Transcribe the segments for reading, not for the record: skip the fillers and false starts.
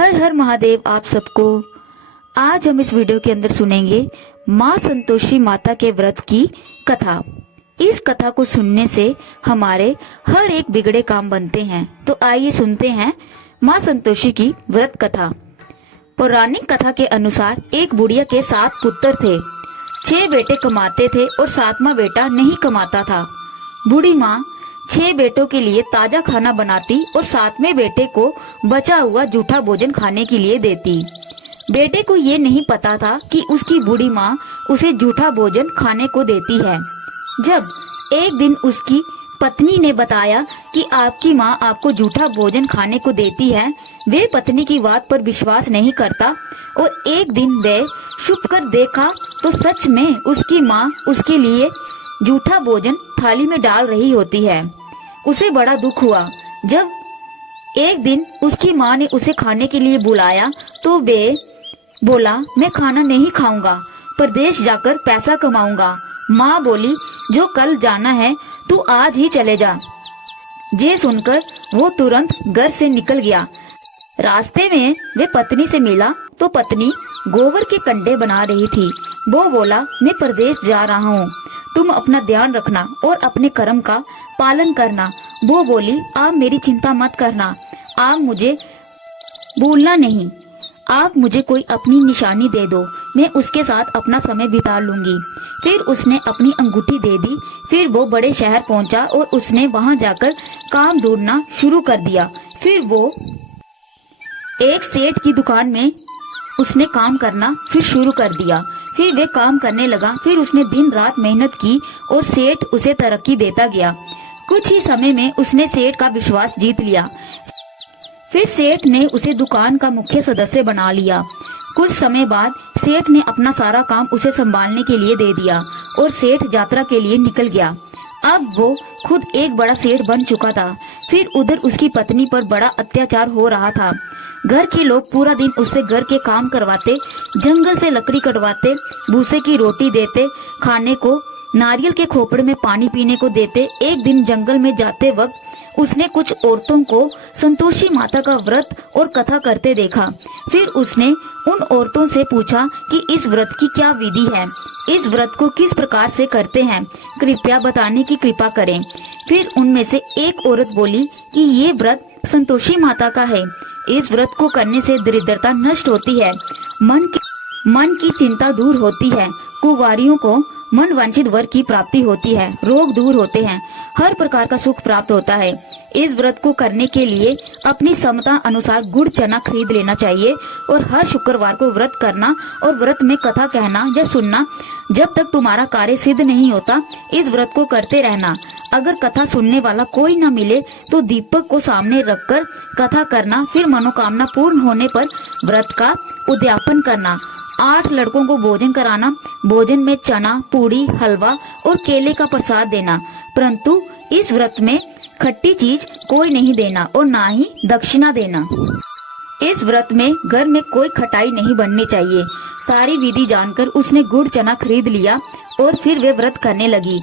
हर हर महादेव आप सबको। आज हम इस वीडियो के अंदर सुनेंगे माँ संतोषी माता के व्रत की कथा। इस कथा को सुनने से हमारे हर एक बिगड़े काम बनते हैं। तो आइए सुनते हैं माँ संतोषी की व्रत कथा। पौराणिक कथा के अनुसार एक बुढ़िया के 7 पुत्र थे। 6 बेटे कमाते थे और 7वां बेटा नहीं कमाता था। बूढ़ी माँ 6 बेटों के लिए ताजा खाना बनाती और 7वें बेटे को बचा हुआ जूठा भोजन खाने के लिए देती। बेटे को ये नहीं पता था कि उसकी बूढ़ी माँ उसे जूठा भोजन खाने को देती है। जब एक दिन उसकी पत्नी ने बताया कि आपकी माँ आपको जूठा भोजन खाने को देती है, वे पत्नी की बात पर विश्वास नहीं करता और एक दिन वे छुप कर देखा तो सच में उसकी माँ उसके लिए जूठा भोजन थाली में डाल रही होती है। उसे बड़ा दुख हुआ। जब एक दिन उसकी माँ ने उसे खाने के लिए बुलाया तो वे बोला, मैं खाना नहीं खाऊंगा, परदेश जाकर पैसा कमाऊंगा। माँ बोली, जो कल जाना है तू आज ही चले जा। ये सुनकर वो तुरंत घर से निकल गया। रास्ते में वे पत्नी से मिला तो पत्नी गोबर के कंडे बना रही थी। वो बोला, मैं परदेश जा रहा हूँ, तुम अपना ध्यान रखना और अपने कर्म का पालन करना। वो बोली, आप मेरी चिंता मत करना, आप मुझे भूलना नहीं, आप मुझे कोई अपनी निशानी दे दो, मैं उसके साथ अपना समय बिता लूंगी। फिर उसने अपनी अंगूठी दे दी। फिर वो बड़े शहर पहुंचा और उसने वहां जाकर काम ढूंढना शुरू कर दिया। फिर वो एक सेठ की दुकान में उसने काम करना फिर शुरू कर दिया। फिर वे काम करने लगा। फिर उसने दिन रात मेहनत की और सेठ उसे तरक्की देता गया। कुछ ही समय में उसने सेठ का विश्वास जीत लिया। फिर सेठ ने उसे दुकान का मुख्य सदस्य बना लिया। कुछ समय बाद सेठ ने अपना सारा काम उसे संभालने के लिए दे दिया और सेठ यात्रा के लिए निकल गया। अब वो खुद एक बड़ा सेठ बन चुका था। फिर उधर उसकी पत्नी पर बड़ा अत्याचार हो रहा था। घर के लोग पूरा दिन उससे घर के काम करवाते, जंगल से लकड़ी कटवाते, भूसे की रोटी देते खाने को, नारियल के खोपड़े में पानी पीने को देते। एक दिन जंगल में जाते वक्त उसने कुछ औरतों को संतोषी माता का व्रत और कथा करते देखा। फिर उसने उन औरतों से पूछा कि इस व्रत की क्या विधि है, इस व्रत को किस प्रकार से करते हैं, कृपया बताने की कृपा करें। फिर उनमें से एक औरत बोली कि ये व्रत संतोषी माता का है। इस व्रत को करने से दरिद्रता नष्ट होती है, मन की चिंता दूर होती है, कुंवारियों को मन वांछित वर की प्राप्ति होती है, रोग दूर होते हैं, हर प्रकार का सुख प्राप्त होता है। इस व्रत को करने के लिए अपनी क्षमता अनुसार गुड़ चना खरीद लेना चाहिए और हर शुक्रवार को व्रत करना और व्रत में कथा कहना या सुनना। जब तक तुम्हारा कार्य सिद्ध नहीं होता इस व्रत को करते रहना। अगर कथा सुनने वाला कोई न मिले तो दीपक को सामने रखकर कथा करना। फिर मनोकामना पूर्ण होने पर व्रत का उद्यापन करना। 8 लड़कों को भोजन कराना। भोजन में चना, पूड़ी, हलवा और केले का प्रसाद देना, परंतु इस व्रत में खट्टी चीज कोई नहीं देना और ना ही दक्षिणा देना। इस व्रत में घर में कोई खटाई नहीं बननी चाहिए। सारी विधि जानकर उसने गुड़ चना खरीद लिया और फिर वे व्रत करने लगी।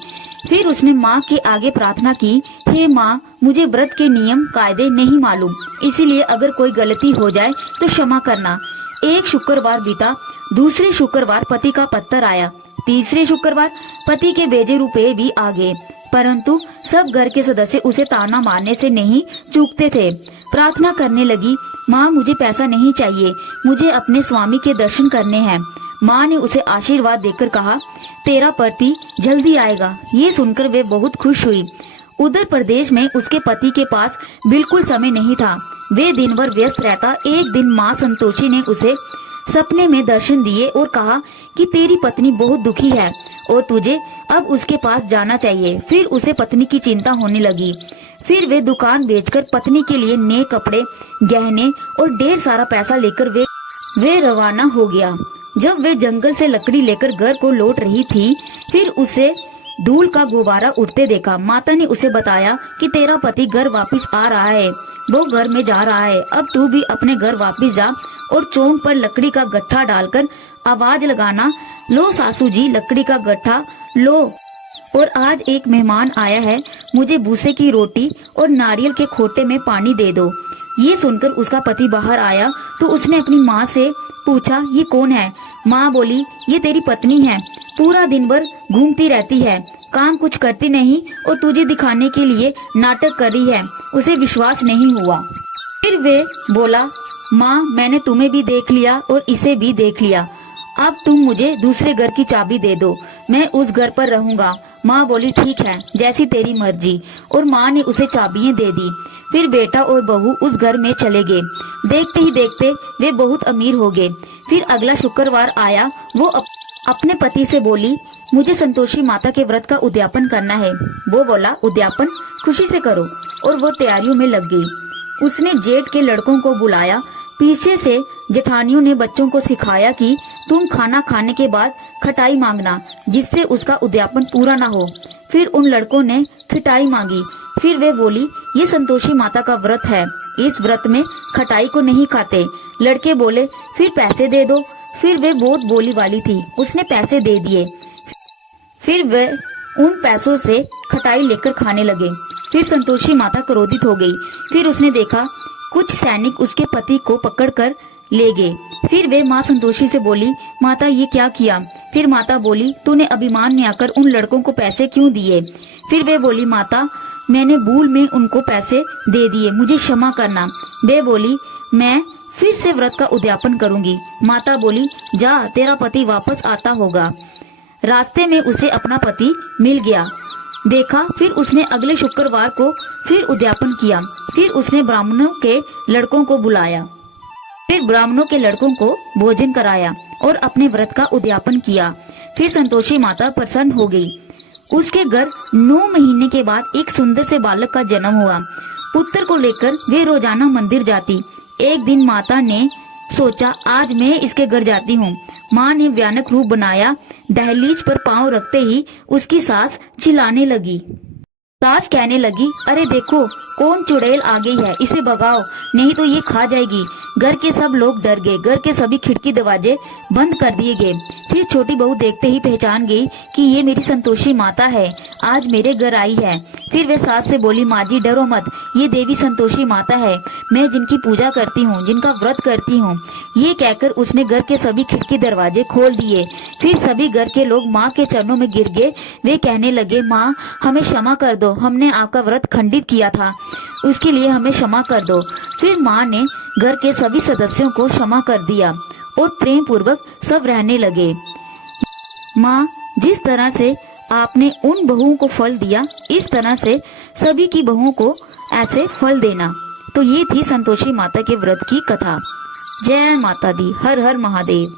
फिर उसने माँ के आगे प्रार्थना की, हे माँ, मुझे व्रत के नियम कायदे नहीं मालूम, इसीलिए अगर कोई गलती हो जाए तो क्षमा करना। एक शुक्रवार बीता, दूसरे शुक्रवार पति का पत्तर आया, तीसरे शुक्रवार पति के भेजे रुपए भी आ गए, परंतु सब घर के सदस्य उसे ताना मारने से नहीं चूकते थे। प्रार्थना करने लगी, माँ मुझे पैसा नहीं चाहिए, मुझे अपने स्वामी के दर्शन करने हैं। माँ ने उसे आशीर्वाद देकर कहा, तेरा पति जल्दी आएगा। ये सुनकर वे बहुत खुश हुई। उधर प्रदेश में उसके पति के पास बिल्कुल समय नहीं था, वे दिन भर व्यस्त रहता। एक दिन माँ संतोषी ने उसे सपने में दर्शन दिए और कहा कि तेरी पत्नी बहुत दुखी है और तुझे अब उसके पास जाना चाहिए। फिर उसे पत्नी की चिंता होने लगी। फिर वे दुकान बेचकर पत्नी के लिए नए कपड़े, गहने और ढेर सारा पैसा लेकर वे रवाना हो गया। जब वे जंगल से लकड़ी लेकर घर को लौट रही थी, फिर उसे धूल का गुब्बारा उड़ते देखा। माता ने उसे बताया कि तेरा पति घर वापस आ रहा है, वो घर में जा रहा है, अब तू भी अपने घर वापस जा और चौक पर लकड़ी का गट्ठा डालकर आवाज लगाना, लो सासू जी लकड़ी का गट्ठा लो, और आज एक मेहमान आया है, मुझे भूसे की रोटी और नारियल के खोटे में पानी दे दो। ये सुनकर उसका पति बाहर आया तो उसने अपनी माँ से पूछा, ये कौन है? माँ बोली, ये तेरी पत्नी है, पूरा दिन भर घूमती रहती है, काम कुछ करती नहीं और तुझे दिखाने के लिए नाटक कर रही है। उसे विश्वास नहीं हुआ। फिर वे बोला, माँ मैंने तुम्हें भी देख लिया और इसे भी देख लिया, अब तुम मुझे दूसरे घर की चाबी दे दो, मैं उस घर पर रहूंगा। माँ बोली, ठीक है, जैसी तेरी मर्जी। और माँ ने उसे चाबियां दे दी। फिर बेटा और बहू उस घर में चले गए। देखते ही देखते वे बहुत अमीर हो गए। फिर अगला शुक्रवार आया। वो अपने पति से बोली, मुझे संतोषी माता के व्रत का उद्यापन करना है। वो बोला, उद्यापन खुशी से करो। और वो तैयारियों में लग गई। उसने जेठ के लड़कों को बुलाया। पीछे से जेठानियों ने बच्चों को सिखाया कि तुम खाना खाने के बाद खटाई मांगना, जिससे उसका उद्यापन पूरा ना हो। फिर उन लड़कों ने खटाई मांगी। फिर वे बोली, ये संतोषी माता का व्रत है, इस व्रत में खटाई को नहीं खाते। लड़के बोले, फिर पैसे दे दो। फिर वे बहुत बोली वाली थी, उसने पैसे दे दिए। फिर वे उन पैसों से खटाई लेकर खाने लगे। फिर संतोषी माता क्रोधित हो गई। फिर उसने देखा कुछ सैनिक उसके पति को पकड़कर ले गए। फिर वे माँ संतोषी से बोली, माता ये क्या किया? फिर माता बोली, तूने अभिमान में आकर उन लड़कों को पैसे क्यों दिए? फिर वे बोली, माता मैंने भूल में उनको पैसे दे दिए, मुझे क्षमा करना। वे बोली, मैं फिर से व्रत का उद्यापन करूंगी। माता बोली, जा, तेरा पति वापस आता होगा। रास्ते में उसे अपना पति मिल गया। देखा, फिर उसने अगले शुक्रवार को फिर उद्यापन किया। फिर उसने ब्राह्मणों के लड़कों को बुलाया। फिर ब्राह्मणों के लड़कों को भोजन कराया और अपने व्रत का उद्यापन किया। फिर संतोषी माता प्रसन्न हो गई। उसके घर 9 महीने के बाद एक सुंदर से बालक का जन्म हुआ। पुत्र को लेकर वे रोजाना मंदिर जाती। एक दिन माता ने सोचा, आज मैं इसके घर जाती हूँ। माँ ने भयानक रूप बनाया। दहलीज पर पांव रखते ही उसकी सास चिल्लाने लगी। सास कहने लगी, अरे देखो कौन चुड़ैल आ गई है, इसे भगाओ नहीं तो ये खा जाएगी। घर के सब लोग डर गए। घर के सभी खिड़की दरवाजे बंद कर दिए गए। फिर छोटी बहू देखते ही पहचान गई कि ये मेरी संतोषी माता है, आज मेरे घर आई है। फिर वे सास से बोली, माँ जी डरो मत, ये देवी संतोषी माता है, मैं जिनकी पूजा करती हूँ, जिनका व्रत करती हूँ। ये कहकर उसने घर के सभी खिड़की दरवाजे खोल दिए। फिर सभी घर के लोग माँ के चरणों में गिर गए। वे कहने लगे, माँ हमें क्षमा कर दो, हमने आपका व्रत खंडित किया था, उसके लिए हमें क्षमा कर दो। फिर माँ ने घर के सभी सदस्यों को क्षमा कर दिया और प्रेम पूर्वक सब रहने लगे। माँ, जिस तरह से आपने उन बहुओं को फल दिया, इस तरह से सभी की बहुओं को ऐसे फल देना। तो ये थी संतोषी माता के व्रत की कथा। जय माता दी। हर हर महादेव।